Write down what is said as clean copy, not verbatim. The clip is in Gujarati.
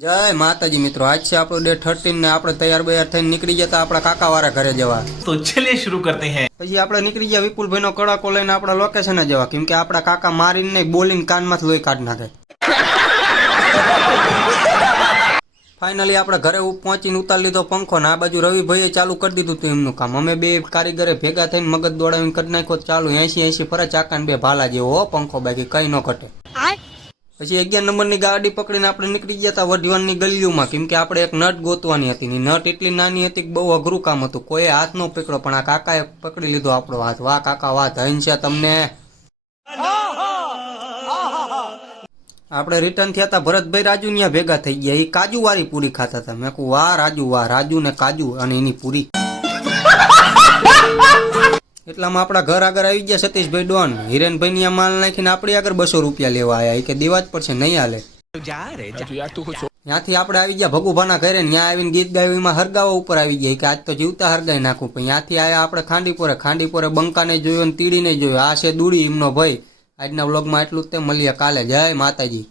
जय माताजी मित्रों, आज से आपको डे 13 ने આપણે તૈયાર બૈયાર થઈને નીકળી જતા આપણા કાકાવાળા ઘરે જવા। तो चलिए शुरू करते हैं। પછી આપણે નીકળી ગયા વિપુલભાઈનો કડાકો લઈને આપણા લોકેશને જવા, કેમ કે આપણા કાકા મારીને નહીં બોલીને કાનમાંથી લોહી કાઢ નાખે। ફાઇનલી આપણે ઘરે પહોંચીને ઉતારી લીધો પંખો ને આ બાજુ રવિભાઈએ ચાલુ કરી દીધું હતું એમનું કામ। અમે બે કારીગરે ભેગા થઈને મગજ દોડાવીને કરી નાખ્યો ચાલુ 80 ફરે ચાકાને બે ભાલા જેવો હો પંખો, બાકી કઈ ન ઘટે। પછી 11 નંબરની ગાડી પકડીને આપણે નીકળી ગયા હતા વઢવાણની ગલીઓમાં, કેમ કે આપણે એક નટ ગોતવાની હતી। નટ એટલી નાની હતી કે બહુ અઘરું કામ હતું, કોઈ હાથ ન પકડ્યો, પણ આ કાકાએ પકડી લીધો આપણો હાથ। વાહ કાકા વાહ, ધન છે તમને। આપણે રિટર્ન થયા હતા, ભરતભાઈ રાજુ ત્યાં ભેગા થઈ ગયા, એ કાજુ વાળી પૂરી ખાતા હતા। મેં કહું વાહ રાજુ વાહ, રાજુ ને કાજુ અને એની પૂરી। એટલામાં આપણા ઘર આગળ આવી ગયા સતીશભાઈ ડોન, હિરેનભાઈ ની માલ નાખીને આપણી આગળ 200 રૂપિયા લેવા આવ્યા, કે દેવા જ પડશે નહીં હાલે। ત્યાંથી આપણે આવી ગયા ભગુભાના ઘરે, ત્યાં આવીને ગીત ગાયું, એમાં હરગાવા ઉપર આવી ગયા કે આજ તો જીવતા હરગાઈ નાખું। પણ ત્યાંથી આવ્યા આપણે ખાંડીપોરે બંકાને જોયો ને તીડીને જોયો, આ છે દુડી એમનો ભાઈ। આજના વ્લોગમાં એટલું જ તે, મળીએ કાલે। જય માતાજી।